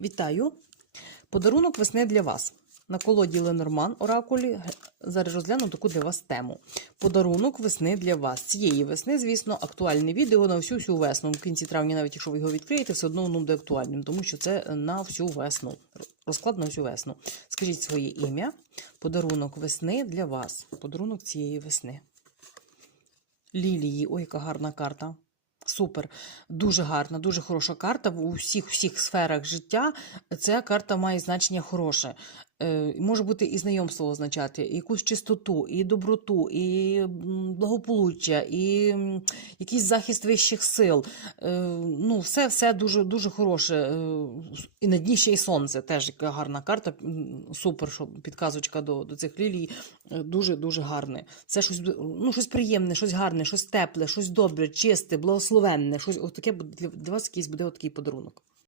Вітаю! Подарунок весни для вас. На колоді Ленорман Оракулі зараз розгляну таку для вас тему. Подарунок весни для вас. Цієї весни, звісно, актуальне відео на всю всю весну. В кінці травня, навіть якщо ви його відкриєте, все одно воно буде актуальним, тому що це на всю весну. Розклад на всю весну. Скажіть своє ім'я. Подарунок весни для вас. Подарунок цієї весни. Лілії, ой, яка гарна карта. Супер, дуже гарна, дуже хороша карта в усіх всіх сферах життя. Ця карта має значення хороше. Е, може бути і знайомство означати, і якусь чистоту, і доброту, і благополуччя, і якийсь захист вищих сил. Е, ну, все, все дуже, дуже хороше. Е, і на дні ще й сонце. Теж яка гарна карта. Супер, що підказочка до, до цих лілій. Дуже дуже гарне. Це щось ну, щось приємне, щось гарне, щось тепле, щось добре, чисте, благословенне. Щось от таке буде для, для вас якийсь буде такий подарунок.